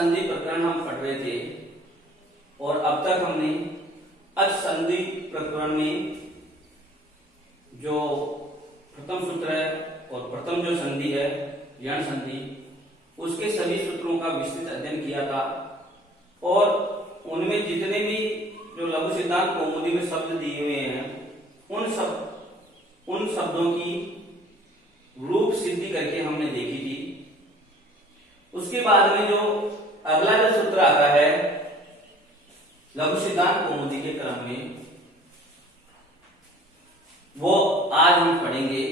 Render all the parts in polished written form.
संधि प्रकरण हम पढ़ रहे थे और अब तक हमने असंधि प्रकरण में जो प्रथम सूत्र है और प्रथम जो संधि है यण संधि, उसके सभी सूत्रों का विस्तृत अध्ययन किया था और उनमें जितने भी जो लघु सिद्धांत कौमुदी में शब्द दिए हुए हैं उन शब्दों की रूप सिद्धि करके हमने देखी थी। उसके बाद में जो अगला जो सूत्र आता है लघु सिद्धांत कौमुदी के क्रम में, वो आज हम पढ़ेंगे।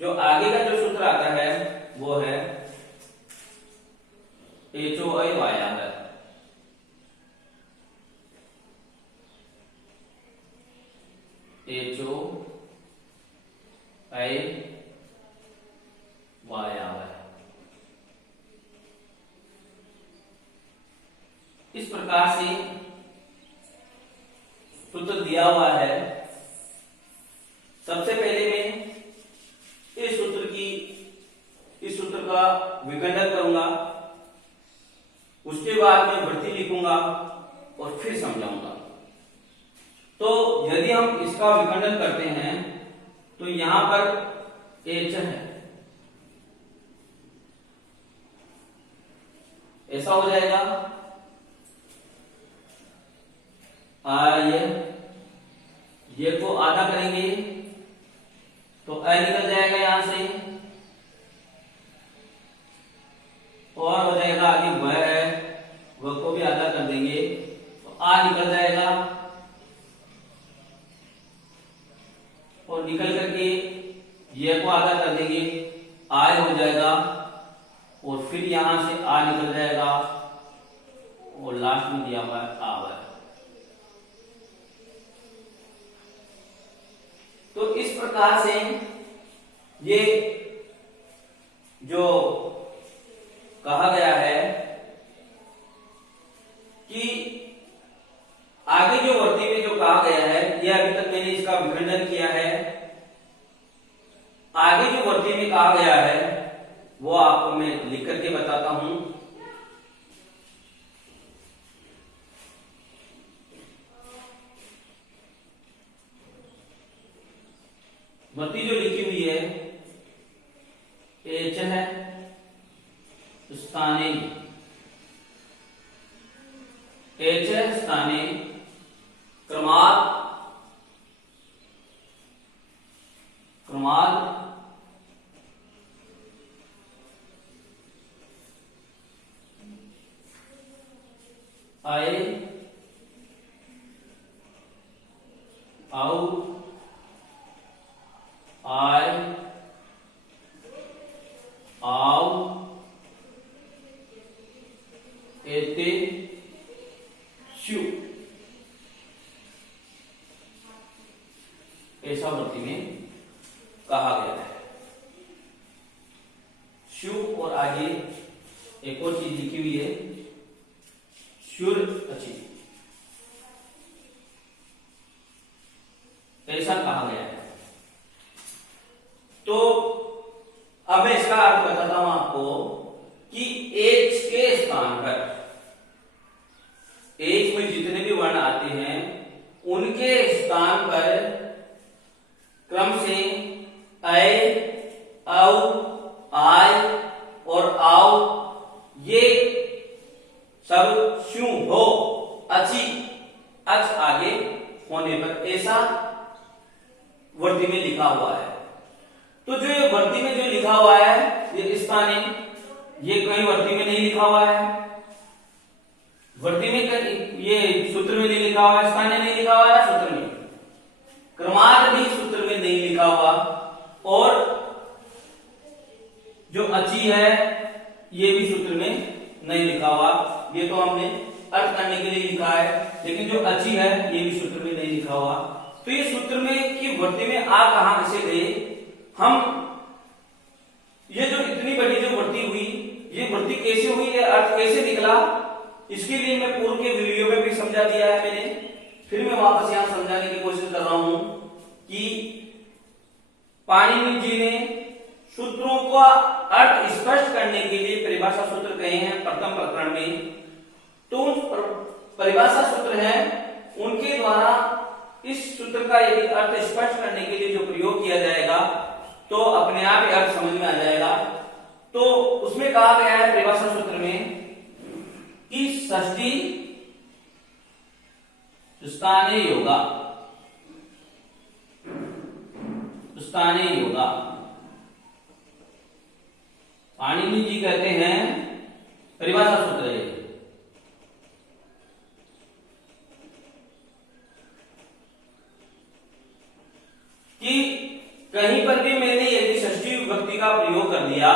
जो आगे का जो सूत्र आता है वो है HOI वायागर। HOI वायागर इस प्रकार से सूत्र दिया हुआ है। सबसे पहले मैं इस सूत्र का विखंडन करूंगा, उसके बाद मैं वृत्ति लिखूंगा और फिर समझाऊंगा। तो यदि हम इसका विखंडन करते हैं तो यहां पर H है, ऐसा हो जाएगा। ये को आधा करेंगे तो अ निकल जाएगा यहां से और हो जाएगा आगे वह है, वह को भी आधा कर देंगे तो आ निकल जाएगा और निकल करके ये को आधा कर देंगे, आय हो जाएगा और फिर यहां से आ निकल जाएगा और लास्ट में दिया हुआ है आवर। तो इस प्रकार से ये जो कहा गया है कि आगे जो वर्ती में जो कहा गया है, यह अभी तक मैंने इसका विखंडन किया है। आगे जो वर्ती में कहा गया है वो आपको मैं लिख करके बताता हूं। वर्ती जो लिखी हुई है H है स्थाने, H है स्थाने क्रमाद आए आउ आय आओ एते शु, ऐसा वर्ती में कहा गया है। शु और आगे एक और चीज लिखी हुई है शुर अच्छी, ऐसा कहा गया है। तो अब मैं इसका अर्थ बताता हूं आपको कि H के स्थान पर H में जितने भी वर्ण आते हैं उनके स्थान पर क्रम से ऐ, औ, आय और आओ ये सब शू हो अच्छी अच आगे होने पर ऐसा वर्ती में लिखा हुआ है। तो जो ये वर्ती में जो लिखा हुआ है ये स्थाने, ये कहीं वर्ती में नहीं लिखा हुआ है, वर्ती में ये सूत्र में नहीं लिखा हुआ है, स्थाने नहीं लिखा हुआ है, सूत्र में क्रमाद भी सूत्र में नहीं लिखा हुआ और जो अच्छी है ये भी सूत्र में नहीं लिखा हुआ। ये तो हमने अर्थ करने के लिए लिखा है, लेकिन जो अच्छी है ये भी सूत्र में नहीं लिखा हुआ। तो ये सूत्र में कि वर्ती में आ कहां से गए, हम ये जो इतनी बड़ी जो वर्ती हुई ये वर्ती कैसे हुई, ये अर्थ कैसे निकला, इसके लिए मैं पूर्व के वीडियो में भी समझा दिया है मैंने, फिर मैं वापस यहां समझाने की कोशिश कर रहा हूं कि पाणिनि जी ने सूत्रों का अर्थ स्पष्ट करने के लिए परिभाषा सूत्र कहे हैं प्रथम प्रकरण में। तो परिभाषा सूत्र है उनके द्वारा इस सूत्र का यदि अर्थ स्पष्ट करने के लिए जो प्रयोग किया जाएगा तो अपने आप ही अर्थ समझ में आ जाएगा। तो उसमें कहा गया है परिभाषा सूत्र में कि षष्ठी स्थाने योगा, स्थाने योगा, पाणिनि जी कहते हैं परिभाषा सूत्र है कि कहीं पर भी मैंने यदि षष्ठी विभक्ति का प्रयोग कर दिया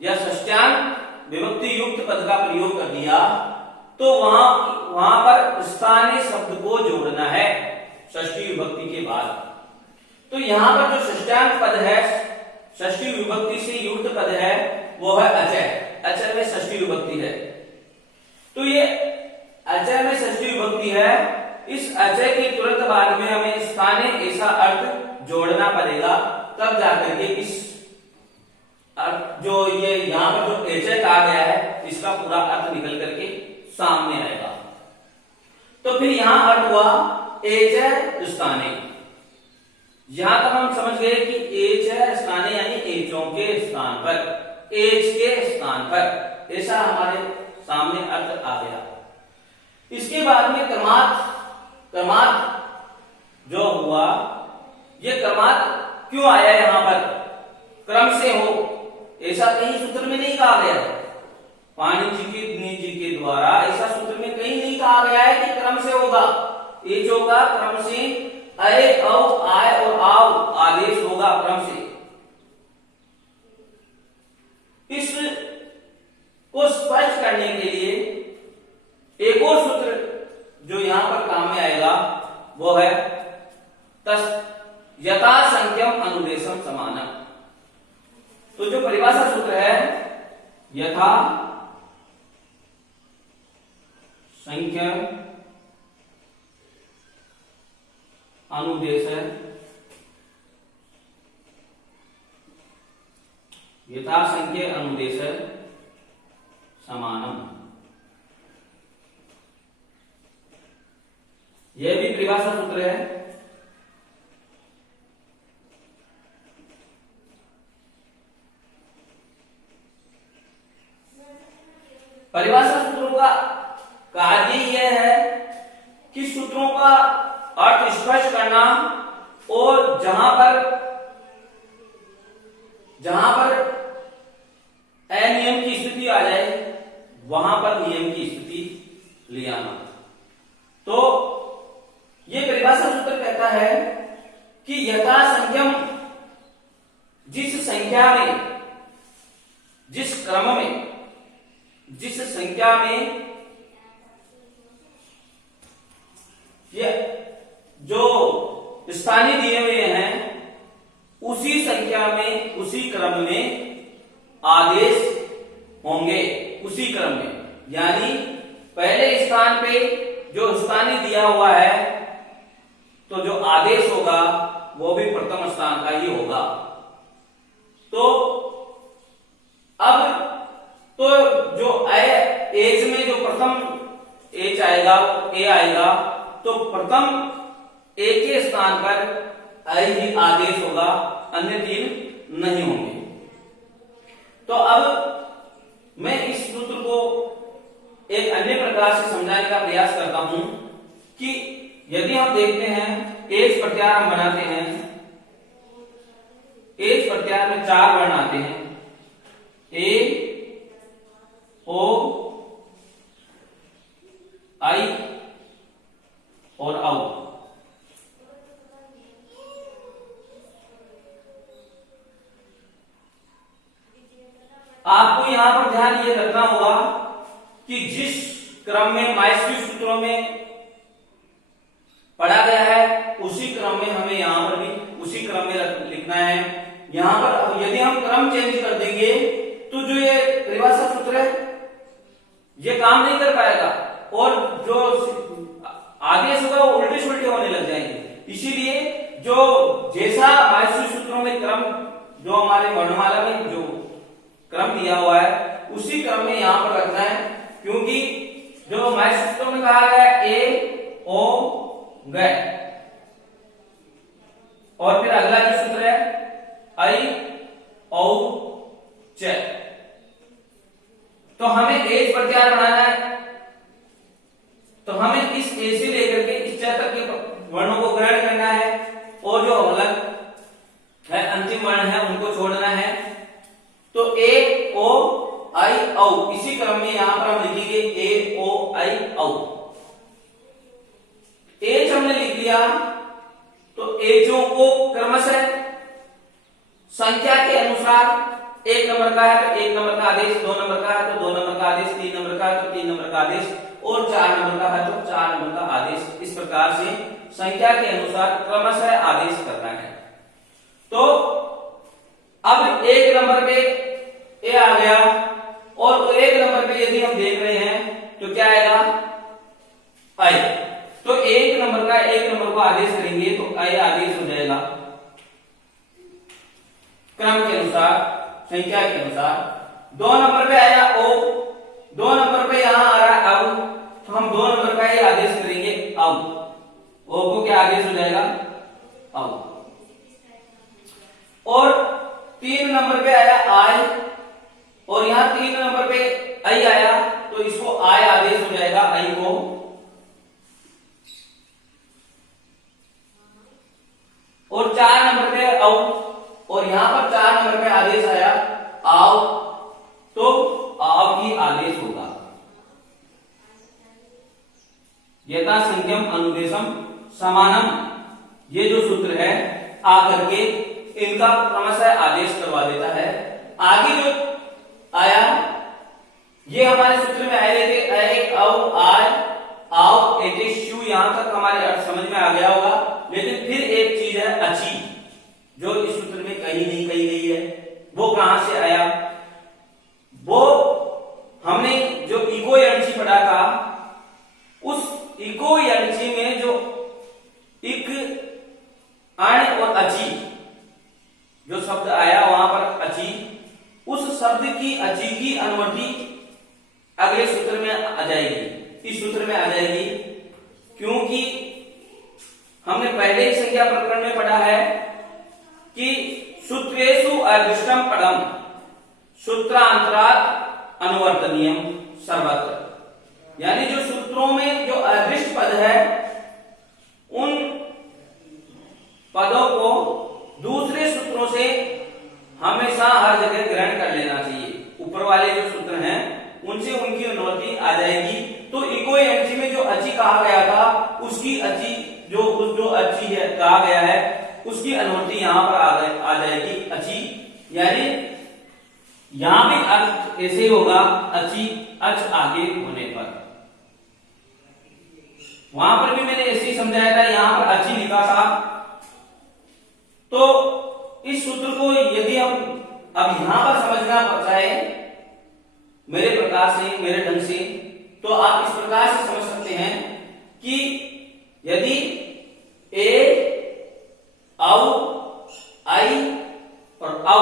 या षष्ठ्यांत विभक्ति युक्त पद का प्रयोग कर दिया तो वहां पर स्थानीय शब्द को जोड़ना है षष्ठी विभक्ति के बाद। तो यहां पर जो षष्ठ्यांत पद है, षष्ठी विभक्ति से युक्त पद है, वो है अचय। अचय में षष्ठी विभक्ति है। तो ये अचय में षष्ठी विभक्ति है, इस अचय के तुरंत बाद में हमें स्थानीय ऐसा अर्थ जोड़ना पड़ेगा, तब जाकर के इस जो ये यहाँ पर जो अचय कहा गया है इसका पूरा अर्थ निकल करके सामने आएगा। तो फिर यहां अर्थ हुआ अचय स्थाने। यहां तक हम समझ गए कि अचय स्थाने यानी एचों के स्थान पर, एच के स्थान पर, ऐसा हमारे सामने अर्थ आ गया। इसके बाद में क्रमात्, क्रमात् जो हुआ, ये क्रमात् क्यों आया यहां पर, क्रम से हो, ऐसा कहीं सूत्र में नहीं कहा गया है। पाणिनि जी के द्वारा ऐसा सूत्र में कहीं नहीं कहा गया है कि क्रम से होगा। एचो का क्रम से अय, औ, आय और आव आदेश होगा क्रम से। इस को स्पष्ट करने के लिए एक और सूत्र जो यहां पर काम में आएगा वो है यथा संख्यम अनुदेशम समानम। तो जो परिभाषा सूत्र है यथा संख्यम अनुदेश, यथा संख्य अनुदेश समानम, यह भी परिभाषा सूत्र है। परिभाषा सूत्रों का कार्य यह है कि सूत्रों का अर्थ स्पष्ट करना और जहां पर अनियम की स्थिति आ जाए वहां पर नियम की स्थिति ले आना। तो ये परिभाषा सूत्र कहता है कि यथा संख्यम, जिस संख्या में, जिस क्रम में, जिस संख्या में ये जो स्थानीय दिए हुए हैं उसी संख्या में, उसी क्रम में आदेश होंगे, उसी क्रम में। यानी पहले स्थान पे जो स्थानीय दिया हुआ है तो जो आदेश होगा वो भी प्रथम स्थान का ही होगा। तो अब तो जो एज में जो प्रथम एच आएगा, ए आएगा, तो प्रथम ए के स्थान पर आई ही आदेश होगा, अन्य तीन नहीं होंगे। तो अब मैं इस सूत्र को एक अन्य प्रकार से समझाने का प्रयास करता हूं कि यदि हम देखते हैं एज प्रत्यार हम बनाते हैं, एज प्रत्यार में 4 वर्ण आते हैं, ए, ओ, आई और औ। आपको यहां पर ध्यान ये रखना होगा कि जिस क्रम में माइस्क्री सूत्रों में पढ़ा गया है उसी क्रम में हमें यहां पर भी उसी क्रम में लिखना है। यहां पर यदि हम क्रम चेंज कर देंगे तो जो ये परिभाषा सूत्र है ये काम नहीं कर पाएगा और जो आदेश होगा वो उल्टे सुल्टे होने लग जाएंगे। इसीलिए जो जैसा माइस्क्री सूत्रों में क्रम जो हमारे वर्णमाला में जो क्रम दिया हुआ है उसी क्रम में यहां पर रखना है, क्योंकि जो हमारे सूत्रों में कहा गया ए ओ गए, और फिर अगला जो सूत्र है आई औ च, तो हमें एज प्रत्याहार बनाना है, तो हमें इस ए से लेकर के इस च तक के वर्णों को ग्रहण करना है, और जो अलग है अंतिम वर्ण है उनको छोड़ना है। तो ए ओ आई औ इसी क्रम में यहां पर हम लिखेंगे ए ओ आई औ। एज हमने लिख दिया, तो एजों को क्रमशः संख्या के अनुसार एक नंबर का है तो एक नंबर का आदेश, दो नंबर का है तो दो नंबर का आदेश, तीन नंबर का है तो तीन नंबर का आदेश, और चार नंबर का है तो चार नंबर का आदेश, इस प्रकार से संख्या के अनुसार क्रमशः आदेश करना है। तो अब एक नंबर पे ए आ गया, और एक नंबर पे यदि हम देख रहे हैं तो क्या आएगा आई, तो एक नंबर को आदेश करेंगे तो आई आदेश हो जाएगा क्रम के अनुसार, संख्या के अनुसार। दो नंबर पे आया ओ, दो नंबर पे यहां आ रहा है अब, तो हम दो नंबर का ये आदेश करेंगे अब, ओ को क्या आदेश हो जाएगा अब। और तीन नंबर पे आया आई, और यहां तीन नंबर पे आई आया तो इसको आई आदेश हो जाएगा आई को। और चार नंबर पे औ, और यहां पर चार नंबर पे आदेश आया आओ, तो आओ की आदेश होगा। यथा संख्यम अनुदेशम समानम, ये जो सूत्र है आकर के इनका क्रमशः आदेश करवा देता है। आगे जो आया ये हमारे सूत्र में आए थे ए औ आय आओ एटे शु, यहां तक हमारे अर्थ समझ में आ गया होगा। लेकिन फिर एक चीज है अची, जो इस सूत्र में कहीं नहीं कही गई है, वो कहां से आया? वो हमने जो इको यंची पढ़ा था, उस इको यंची में जो इक अण और अची जो शब्द आया वहां पर अची, उस शब्द की अची की अनुवृत्ति अगले सूत्र में आ जाएगी, इस सूत्र में आ जाएगी, क्योंकि हमने पहले ही संख्या प्रकरण में पढ़ा है कि सूत्रेषु अदृष्टम पदम सूत्रांतरात् अनुवर्तनीयम सर्वत्र, यानी जो सूत्रों में जो अदृष्ट पद है उन पदों को दूसरे सूत्रों से हमेशा हर जगह ग्रहण कर लेना चाहिए। ऊपर वाले जो सूत्र हैं उनसे उनकी अनुवृत्ति आ जाएगी। तो इको एनसी में जो अची कहा गया था उसकी अची जो अची है कहा गया है उसकी अनुवृत्ति यहां पर आ जाएगी अची, यानी यहां भी अर्थ ऐसे होगा अची अच आगे होने पर। वहां पर भी मैंने ऐसे ही समझाया था, यहां पर अची लिखा था। तो इस सूत्र को यदि हम अब यहां पर समझना पड़ जाए मेरे प्रकार से, मेरे ढंग से, तो आप इस प्रकार से समझ सकते हैं कि यदि ए औ आई और औ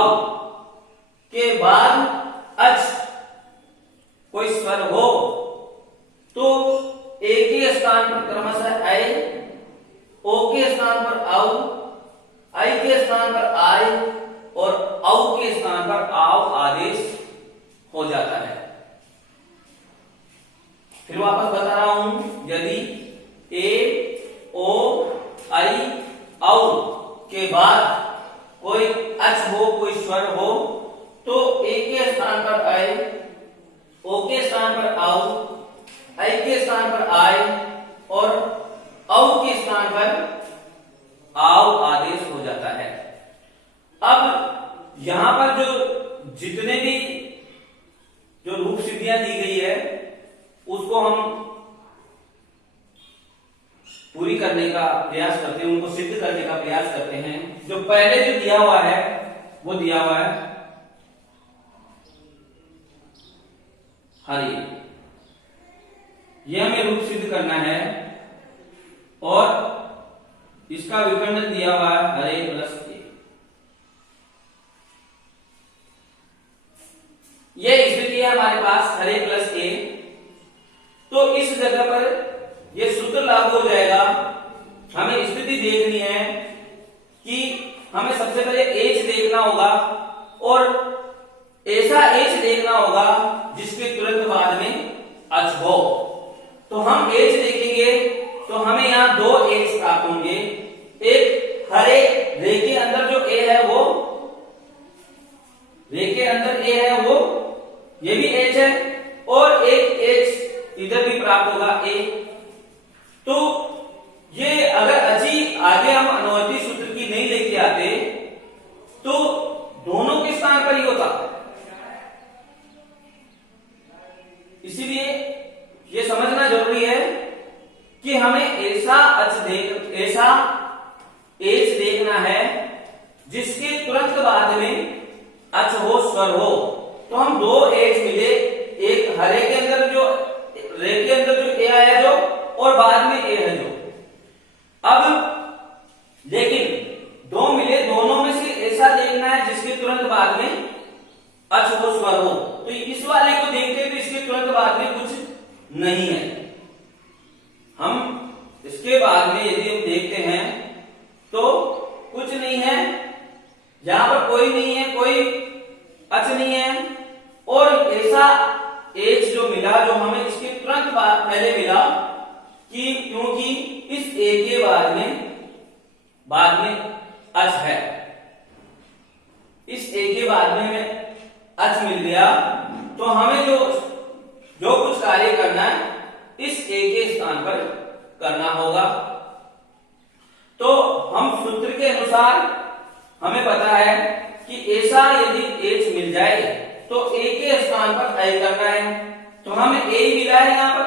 के बाद अच कोई स्वर हो तो ए के स्थान पर क्रमशः आई, ओ के स्थान पर औ, आई के स्थान पर आई और औ के स्थान पर आओ आदेश हो जाता है। फिर वापस बता रहा हूं, यदि ए ओ आई औ के बाद कोई अच हो, कोई स्वर हो, तो ए के स्थान पर आई, ओ के स्थान पर औ, आई के स्थान पर आई और औ के स्थान पर आओ आदेश हो जाता है। अब यहां पर जो जितने भी जो रूप सिद्धियां दी गई है उसको हम पूरी करने का प्रयास करते हैं, उनको सिद्ध करने का प्रयास करते हैं। जो पहले जो दिया हुआ है वो दिया हुआ है हरि, यह हमें रूप सिद्ध करना है और इसका विखंडन दिया हुआ है हरे प्लस ए। ये है हमारे पास हरे प्लस ए। तो इस जगह पर ये सूत्र लागू हो जाएगा। हमें स्थिति देखनी है कि हमें सबसे पहले एच देखना होगा और ऐसा एच देखना होगा जिसके तुरंत बाद में अच हो। तो हम एच देखेंगे तो हमें यहां दो एच प्राप्त होंगे। एक हरे रे के अंदर जो ए है वो, रे के अंदर ए है वो, ये भी एच है, और एक एच इधर भी प्राप्त होगा ए। तो ये अगर अजी आगे हम अनुवर्ती सूत्र की नहीं लेके आते तो दोनों के स्थान पर ही होता। इसीलिए ये समझना जरूरी है कि हमें ऐसा एच देखना है जिसके तुरंत बाद में अच हो, स्वर हो। तो हम दो एच मिले, एक हरे के अंदर जो रे के अंदर जो ए आया जो, और बाद में ए है जो। अब लेकिन दो मिले, दोनों में से ऐसा देखना है जिसके तुरंत बाद में अच हो, स्वर हो। तो इस वाले को देखते हैं तो इसके तुरंत बाद में कुछ नहीं है। हम इसके बाद में यदि हम देखते हैं तो कुछ नहीं है, यहां पर कोई नहीं है, कोई अच नहीं है, और ऐसा एच जो मिला जो हमें इसके तुरंत बाद पहले मिला कि क्योंकि इस ए के बाद में अच है, इस ए के बाद में हमें अच मिल गया। तो हमें जो कुछ कार्य करना है इस ए के स्थान पर करना होगा। तो हम सूत्र के अनुसार हमें पता है कि ऐसा यदि एच मिल जाए तो ए के स्थान पर आई करना है। तो हमें ए मिला है यहां पर,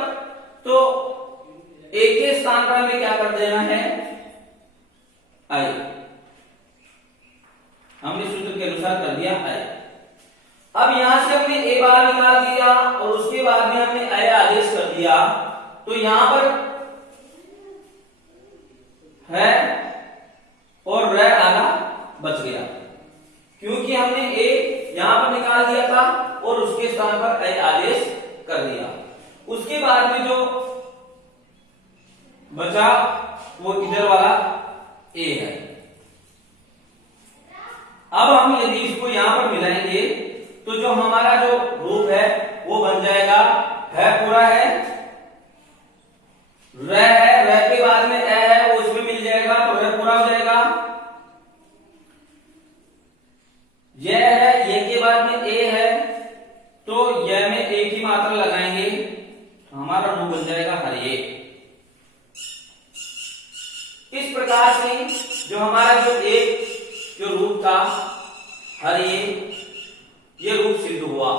तो ए के स्थान पर हमें क्या कर देना है, आई। हमने सूत्र के अनुसार कर दिया आई। अब यहां से हमने ए बार निकाल दिया और उसके बाद में हमने आई आदेश कर दिया। तो यहां पर है और र आधा बच गया क्योंकि हमने ए यहां पर निकाल दिया था और उसके स्थान पर आई आदेश कर दिया। उसके बाद में जो बचा वो इधर वाला ए है। अब हम यदि इसको यहां पर मिलाएंगे तो जो हमारा जो रूप है वो बन जाएगा, है पूरा है, र के बाद में ए है वो उसमें मिल जाएगा तो र पूरा हो जाएगा। यह है, ये के बाद में ए है तो यह में ए की मात्रा लगाएंगे तो हमारा रूप बन जाएगा हरिये। इस प्रकार से जो हमारा जो रूप था हरिये, ये रूप सिद्ध हुआ।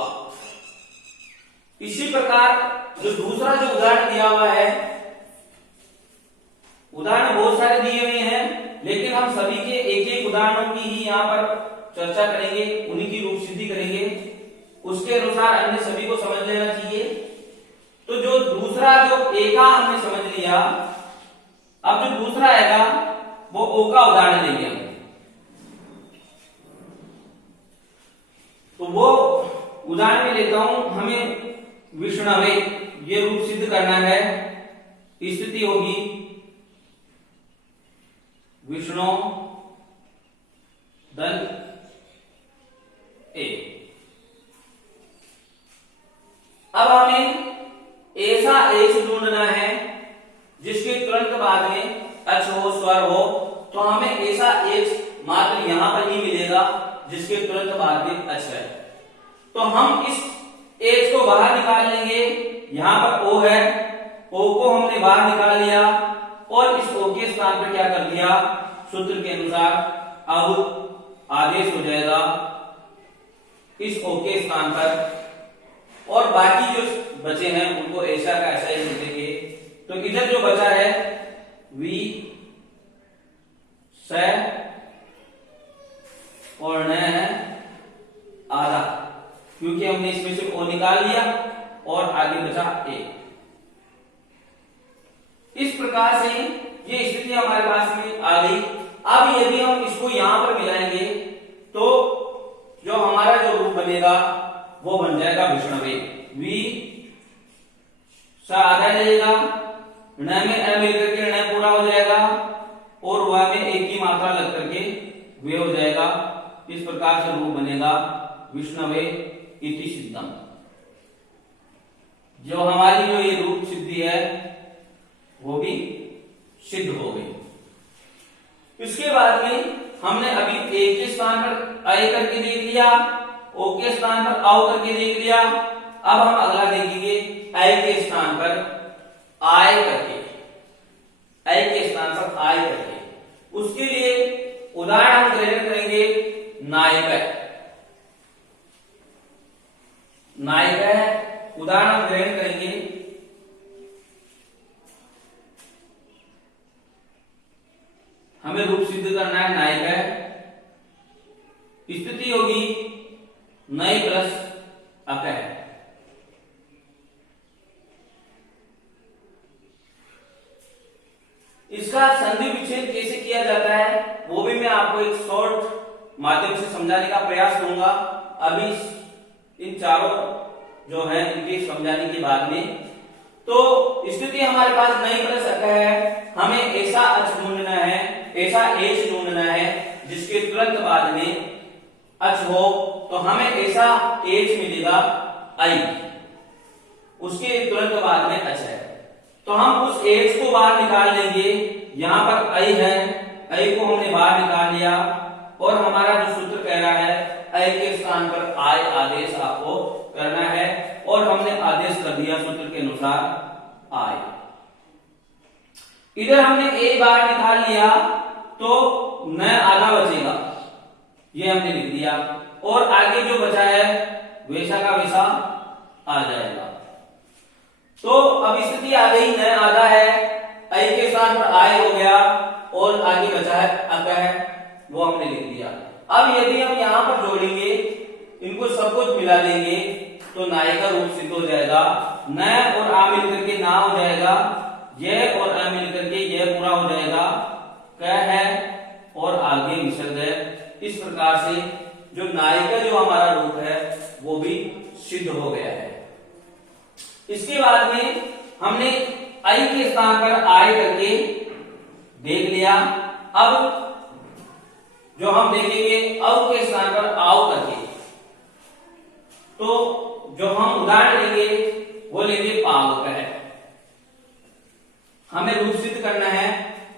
इसी प्रकार जो दूसरा जो उदाहरण दिया हुआ है, उदाहरण बहुत सारे दिए हुए हैं लेकिन हम सभी के एक एक उदाहरणों की ही यहाँ पर चर्चा करेंगे, उन्हीं की रूप सिद्धि करेंगे। उसके अनुसार अन्य सभी को समझ लेना चाहिए। तो जो दूसरा जो ए का हमने समझ लिया, अब जो दूसरा आएगा वो ओ का उदाहरण लेंगे हम। तो वो उदाहरण में लेता हूं, हमें विष्णवे ये रूप सिद्ध करना है। स्थिति होगी विष्णु धन ए। अब हमें ऐसा एच ढूंढना है जिसके तुरंत बाद में अच हो, स्वर हो। तो हमें ऐसा एच मात्र यहां पर ही मिलेगा जिसके तुरंत बाद में अच है। तो हम इस एच को बाहर निकाल लेंगे। यहां पर ओ है, ओ को हमने बाहर निकाल लिया और इस ओ के स्थान पर क्या कर दिया, सूत्र के अनुसार अब आदेश हो जाएगा इस ओ के स्थान पर, और बाकी जो बचे हैं उनको ऐसा का ऐसा ही लिखेंगे। तो इधर जो बचा है वी स और न है आधा, क्योंकि हमने इसमें से ओ निकाल लिया और आगे बचा ए। इस प्रकार से ये स्थिति हमारे पास में आ गई। अब यदि हम इसको यहां पर मिलाएंगे तो जो हमारा जो रूप बनेगा वो बन जाएगा विष्णवे। वी सा आधा लगेगा, ण में अ मिलकर के ण पूरा हो जाएगा और व में एक की मात्रा लग करके वे हो जाएगा। इस प्रकार से रूप बनेगा विष्णवे इति सिद्धम। जो हमारी जो ये रूप सिद्धि है वो भी सिद्ध हो गई। इसके बाद में हमने अभी ए के स्थान पर अय करके देख लिया, ओ के स्थान पर औ करके देख लिया। अब हम अगला देखेंगे अय के स्थान पर आय करके, अय के स्थान पर आय करके। उसके लिए उदाहरण हम ग्रहण करेंगे नायक। नायक उदाहरण हम ग्रहण करेंगे हमें रूप सिद्ध करना है नायक। स्थिति होगी नई प्लस अकह। इसका संधि विच्छेद कैसे किया जाता है वो भी मैं आपको एक शॉर्ट माध्यम से समझाने का प्रयास करूंगा। अभी इन चारों जो है इनके समझाने के बाद में, तो स्थिति हमारे पास नई प्लस अकह है। हमें ऐसा अक्ष ढूंढना है, ऐसा एच ढूंढना है जिसके तुरंत बाद में अक्ष हो, तो हमें ऐसा एच मिलेगा आई, उसके तुरंत बाद में अक्ष है। तो हम उस एच को बाहर निकाल लेंगे। यहां पर आई है, आई को हमने बाहर निकाल लिया और हमारा जो सूत्र कह रहा है आई के स्थान पर आय आदेश आपको करना है और हमने आदेश कर दिया सूत्र के अनुसार आय। इधर हमने ए बाहर निकाल लिया तो न आधा बचेगा, ये हमने लिख दिया और आगे जो बचा है वैसा का वैसा आ जाएगा। तो अब स्थिति आ गई न आधा है, आई के स्थान पर आय हो गया और आगे बचा है अकह है, वो हमने लिख दिया। अब यदि हम यहां पर जोड़ेंगे, इनको सब कुछ मिला लेंगे तो नाय का रूप सिद्ध हो जाएगा। न और आ मिलकर के ना हो जाएगा, यह और अ मिलकर के यह पूरा हो जाएगा, क है और आगे विसर्ग है। इस प्रकार से जो नाय का जो हमारा रूप है वो भी सिद्ध हो गया है। इसके बाद में हमने आई के स्थान पर आय करके देख लिया। अब जो हम देखेंगे औ के स्थान पर आओ करके, तो जो हम उदाहरण लेंगे वो लेंगे पावक है। हमें रूप सिद्ध करना है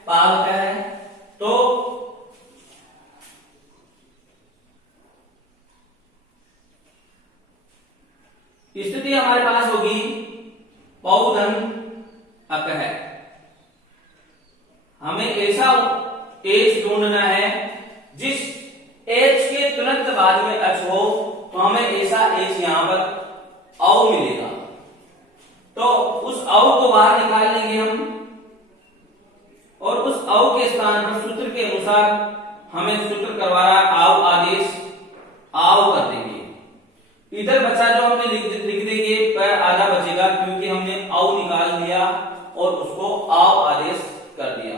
पावक है, तो स्थिति हमारे पास होगी पौधन अकह। हमें ऐसा एच ढूंढना है जिस एच के तुरंत बाद में अच हो, तो हमें ऐसा एच यहां पर औ मिलेगा। तो उस औ को बाहर निकाल लेंगे हम और उस औ के स्थान पर सूत्र के अनुसार हमें सूत्र करवा रहा है आओ आदेश, आओ कर देंगे। इधर बचा जो हमने लिख देंगे पर आधा बचेगा क्योंकि हमने औ निकाल दिया और उसको आओ आदेश कर दिया।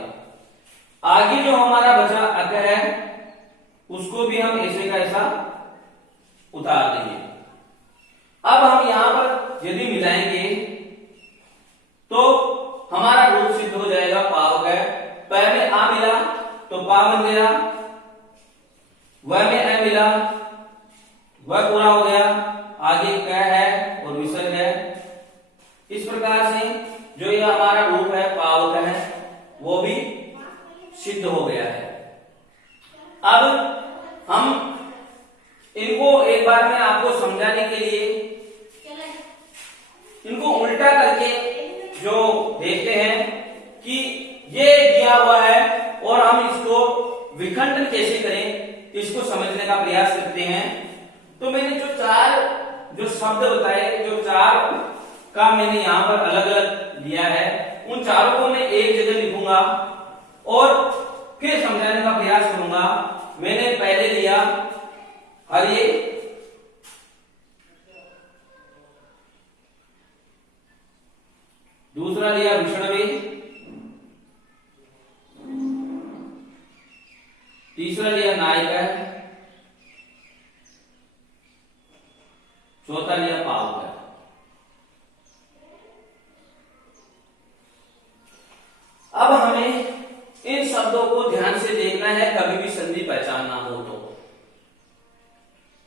आगे जो हमारा बचा अकह है उसको भी हम ऐसे का ऐसा उतार देंगे। अब हम यहां पर यदि मिलाएंगे तो हमारा रूप सिद्ध हो जाएगा पावक है। प में आ मिला तो पा बन गया, व में अ मिला वह पूरा हो गया, आगे क है और विसर्ग है। इस प्रकार से जो ये हमारा रूप है पावक है वो भी सिद्ध हो गया है। अब हम इनको एक बार में आपको समझाने के लिए इनको उल्टा करके जो देखते हैं कि ये दिया हुआ है और हम इसको विखंडन कैसे करें, इसको समझने का प्रयास करते हैं। तो मैंने जो चार जो शब्द बताए, जो चार का मैंने यहां पर अलग अलग लिया है, उन चारों को मैं एक जगह लिखूंगा और फिर समझाने का प्रयास करूंगा। मैंने पहले लिया हरिये, दूसरा लिया विष्णवे, तीसरा लिया नायक, चौथा लिया पाव है। अब हमें इन शब्दों को ध्यान से देखना है, कभी भी संधि पहचानना हो तो।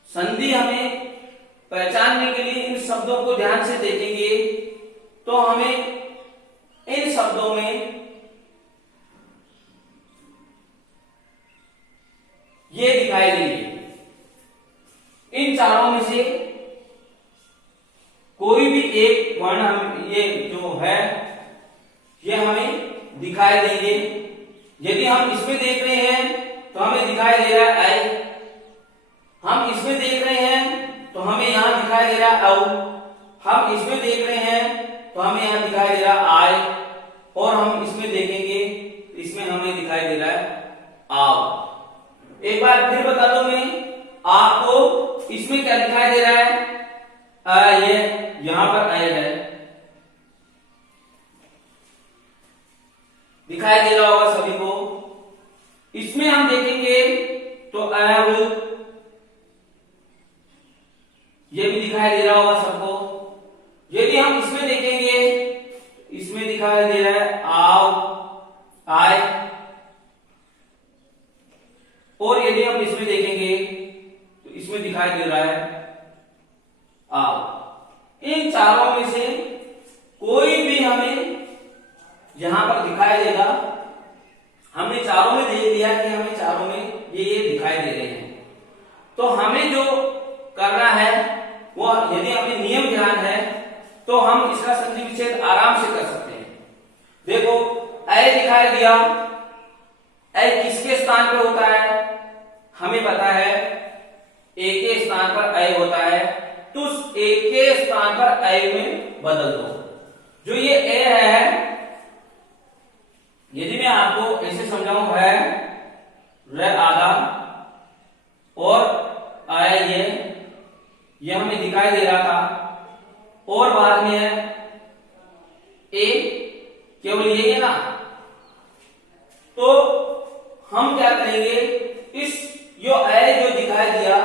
संधि हमें पहचानने के लिए इन शब्दों को ध्यान से देखेंगे तो हमें इन शब्दों में ये दिखाई देंगे। इन चारों में से कोई भी एक वर्ण हम ये जो है ये हमें दिखाई देंगे। यदि हम इसमें देख रहे हैं तो हमें दिखाई दे रहा है आई, हम इसमें देख रहे हैं तो हमें यहां दिखाई दे रहा है औ, हम इसमें देख रहे हैं तो हमें यहां दिखाई दे रहा है आय, और हम इसमें देखेंगे इसमें हमें दिखाई दे रहा है आव। एक बार फिर बता दो मैं आपको, इसमें क्या दिखाई दे रहा है ये यहां पर आय है, दिखाई दे रहा होगा सभी को। इसमें हम देखेंगे तो अव, ये भी दिखाई दे रहा होगा सबको। यदि हम इसमें देखेंगे, इसमें दिखाई दे रहा है आव आय, और यदि हम इसमें देखेंगे तो इसमें दिखाई दे रहा है आव। इन चारों में से कोई भी हमें यहां पर दिखाई देगा। हमने चारों में देख लिया कि हमें चारों में ये दिखाई दे रहे हैं। तो हमें जो करना है वो, यदि हमें नियम ध्यान है तो हम इसका संधि विच्छेद आराम से कर सकते हैं। देखो ऐ दिखाई दिया, ऐ किसके स्थान पे होता है हमें पता है, ए के स्थान पर ऐ होता है, तो उस ए के स्थान पर ऐ में बदल दो। जो ये ए है, यदि मैं आपको ऐसे समझाऊं, है र आधा और आय ये हमें दिखाई दे रहा था, और बाद में है ए, केवल ये है ना। तो हम क्या करेंगे, इस जो ऐ जो दिखाई दिया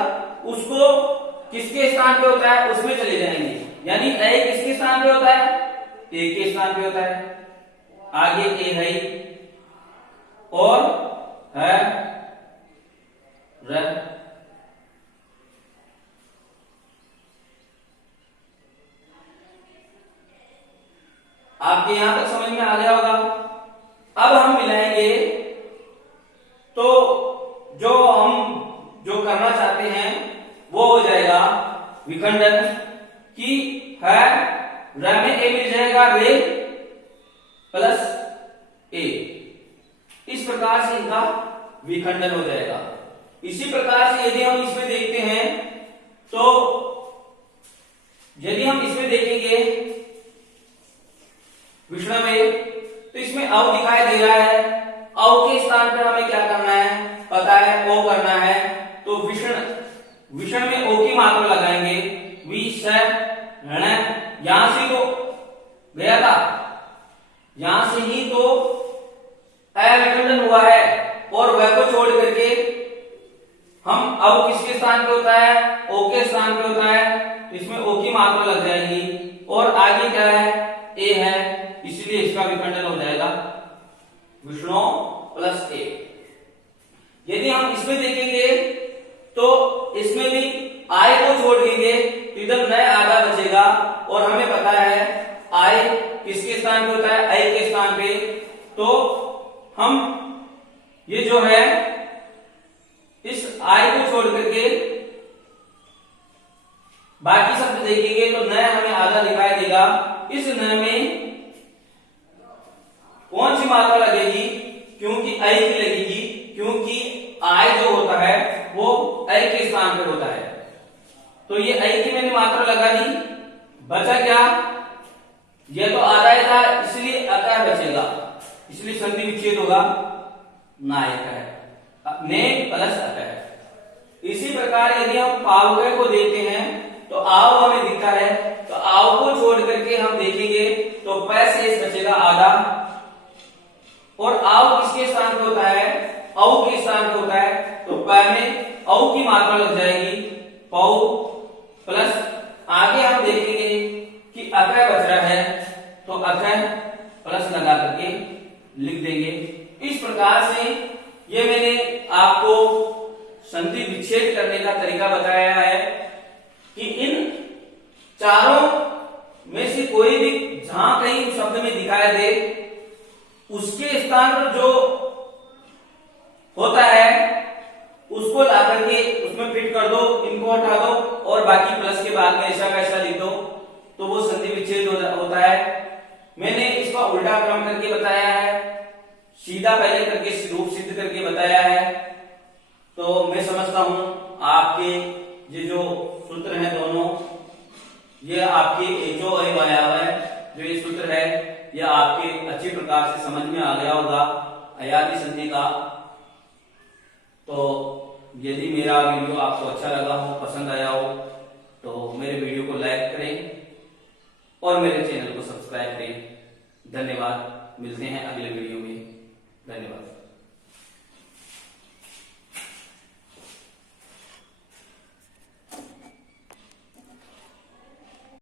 उसको किसके स्थान पे होता है उसमें चले जाएंगे। यानी ऐ किसके स्थान पे होता है, ए के स्थान पे होता है। आगे ए है और है र। आपके यहां तक समझ में आ गया होगा। अब हम मिलाएंगे तो जो करना चाहते हैं वो हो जाएगा विखंडन, की है र में ए मिल जाएगा रे प्लस ए। इस प्रकार से इनका विखंडन हो जाएगा। इसी प्रकार से यदि हम इसमें देखते हैं तो यदि हम इसमें देखेंगे विषण में, तो इसमें अव दिखाई दे रहा है। अव के स्थान पर हमें क्या करना है पता है, ओ करना है। तो विषण में ओ की मात्रा लगाएंगे, विषण। यहां से तो गया था, यहां से ही तो अविखंडन हुआ है, और वह को छोड़ करके हम अव किसके स्थान पे होता है, ओ के स्थान पे होता है, तो इसमें ओ की मात्रा लग जाएगी। और आगे क्या है, ए है, इसलिए इसका विखंडन हो जाएगा विष्णु प्लस ए। यदि हम इसमें देखेंगे तो इसमें भी आय को छोड़ देंगे तो इधर नया आधा बचेगा, और हमें पता है आय किसके स्थान पे होता है, आई के स्थान पे। तो हम ये जो है इस आय को छोड़ करके बाकी शब्द देखेंगे तो नया हमें आधा दिखाई देगा। इस न में कौन सी मात्रा लगेगी, क्योंकि आई की लगेगी, क्योंकि आई जो होता है वो आई के स्थान पर होता है। तो ये आई की मैंने मात्रा लगा दी, बचा क्या, ये तो आधा ही था इसलिए अतः बचेगा, इसलिए संधि विच्छेद होगा नायक है, ने प्लस अतः। इसी प्रकार यदि हम पावके को देखते हैं तो आव हमें दिखता है, तो आव को छोड़ करके हम देखेंगे तो पै शेष बचेगा आधा, और आव किसके स्थान पे होता है, औ के स्थान पे होता है। तो पै में औ की मात्रा लग जाएगी, पौ प्लस आगे हम देखेंगे कि अकय बच रहा है तो अकय प्लस लगा करके लिख देंगे। इस प्रकार से ये मैंने आपको संधि विच्छेद करने का तरीका बताया है कि इन चारों में से कोई भी जहां कहीं शब्द में दिखाई दे उसके स्थान पर जो होता है उसको ला करके उसमें फिट कर दो, इनको हटा दो और बाकी प्लस के बाद में ऐसा का ऐसा लिख दो तो वो संधि विच्छेद होता है। मैंने इसका उल्टा क्रम करके बताया है, सीधा पहले करके रूप सिद्ध करके बताया है। तो मैं समझता हूं आपके ये जो सूत्र हैं दोनों, ये आपके जो आया हुआ है जो ये सूत्र है ये आपके अच्छी प्रकार से समझ में आ गया होगा अयादी संधि का। तो यदि मेरा वीडियो आपको अच्छा लगा हो, पसंद आया हो तो मेरे वीडियो को लाइक करें और मेरे चैनल को सब्सक्राइब करें। धन्यवाद, मिलते हैं अगले वीडियो में। धन्यवाद।